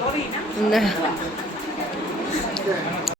ごいな。